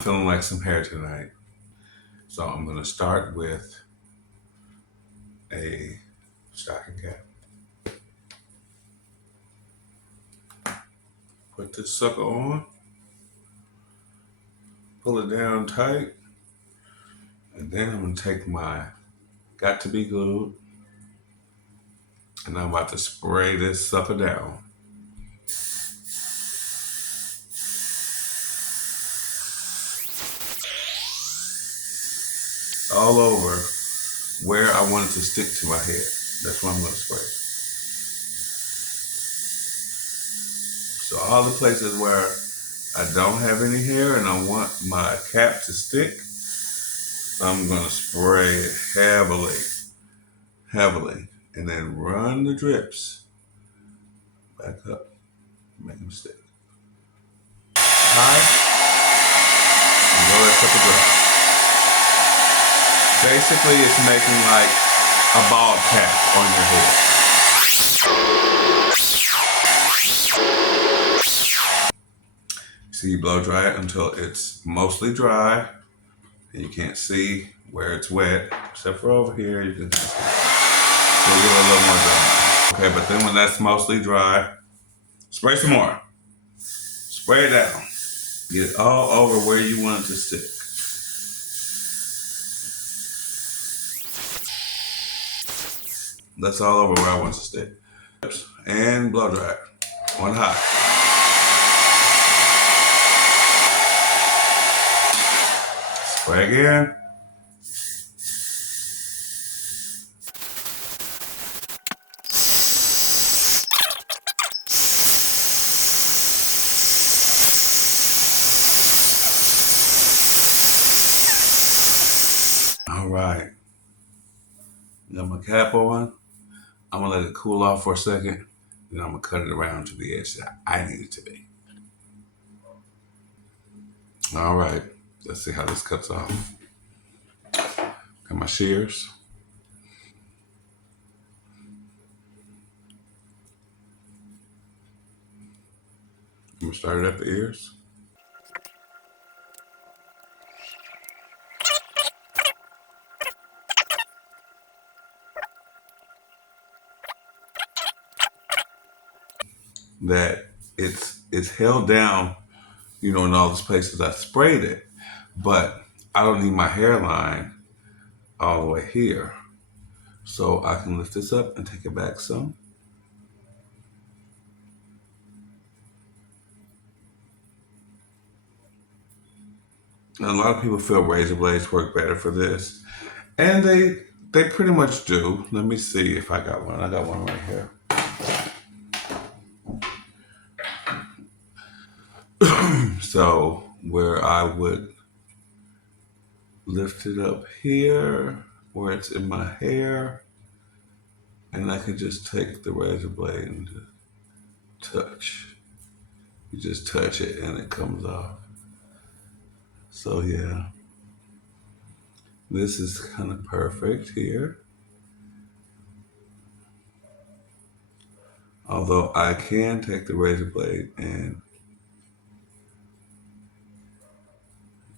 Feeling like some hair tonight. So I'm going to start with a stocking cap. Put this sucker on, pull it down tight, and then I'm going to take my Got to Be Glued, and I'm about to spray this sucker down. All over where I want it to stick to my head. That's what I'm going to spray. So all the places where I don't have any hair and I want my cap to stick, I'm going to spray it heavily, and then run the drips back up, make them stick. High, and roll that sucker dry. Basically, it's making like a bald cap on your head. So you blow dry it until it's mostly dry, and you can't see where it's wet, except for over here. You can see. We'll get a little more dry. Okay, but then when that's mostly dry, spray some more. Spray it down. Get it all over where you want it to stick. That's all over where I want it to stick. And blow dry it on high. Spray again. All right. Got my cap on. I'm gonna let it cool off for a second. Then I'm gonna cut it around to the edge that I need it to be. All right. Let's see how this cuts off. Got my shears. I'm gonna start it at the ears. That it's held down, in all those places I sprayed it, but I don't need my hairline all the way here. So I can lift this up and take it back some. And a lot of people feel razor blades work better for this. And they pretty much do. Let me see if I got one. I got one right here. So where I would lift it up here, where it's in my hair, and I can just take the razor blade and just touch. You just touch it and it comes off. So yeah, this is kind of perfect here. Although I can take the razor blade and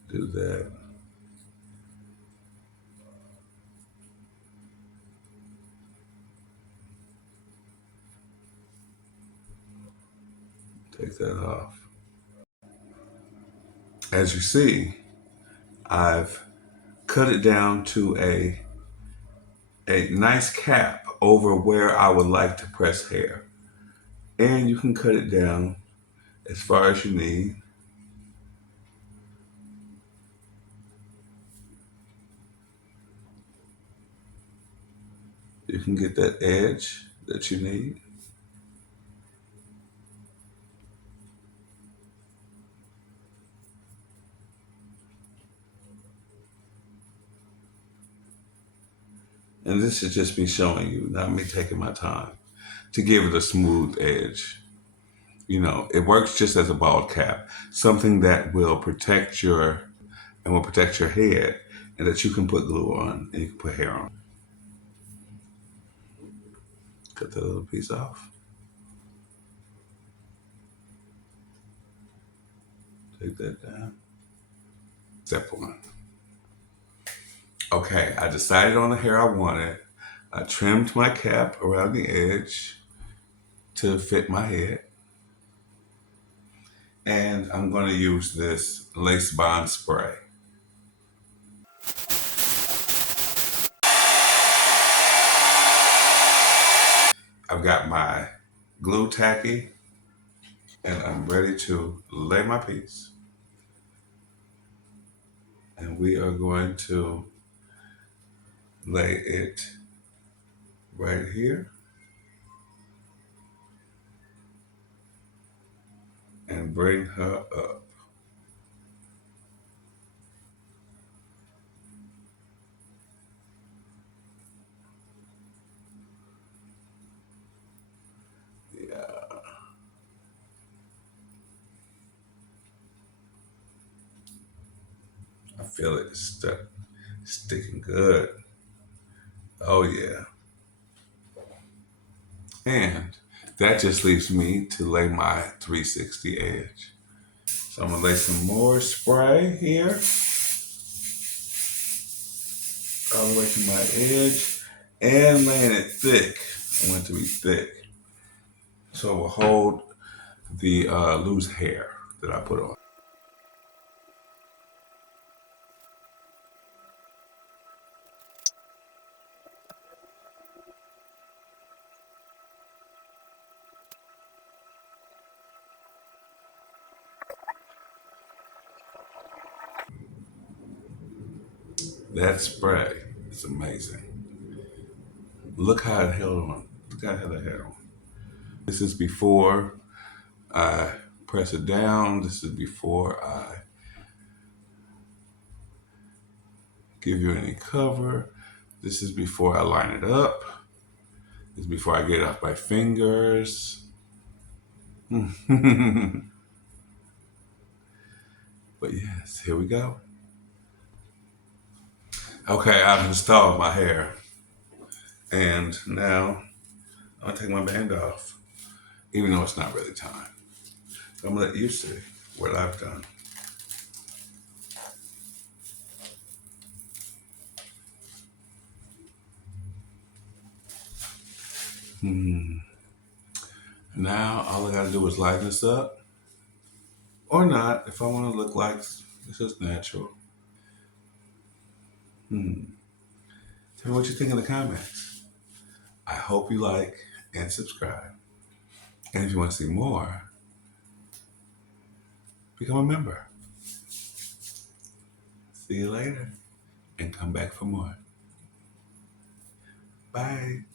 do that. Take that off. As you see, I've cut it down to a nice cap over where I would like to press hair. And you can cut it down as far as you need. You can get that edge that you need. And this should just be showing you, not me taking my time, to give it a smooth edge. It works just as a bald cap, something that will protect your head, and that you can put glue on and you can put hair on. Cut that little piece off. Take that down. except for one. Okay, I decided on the hair I wanted. I trimmed my cap around the edge to fit my head. And I'm going to use this Lace Bond spray. I've got my glue tacky and I'm ready to lay my piece. And we are going to lay it right here and bring her up. Yeah, I feel it sticking good. Oh yeah. And that just leaves me to lay my 360 edge. So I'm gonna lay some more spray here all the way to my edge and laying it thick. I want it to be thick. So it will hold the loose hair that I put on. That spray is amazing. Look how it held on. Look how it held on. This is before I press it down. This is before I give you any cover. This is before I line it up. This is before I get it off my fingers. But yes, here we go. Okay, I've installed my hair. And now I'll take my band off, even though it's not really time. So I'm gonna let you see what I've done. Now all I gotta do is lighten this up, or not, if I wanna look like this is natural. Tell me what you think in the comments. I hope you like and subscribe. And if you want to see more, become a member. See you later and come back for more. Bye.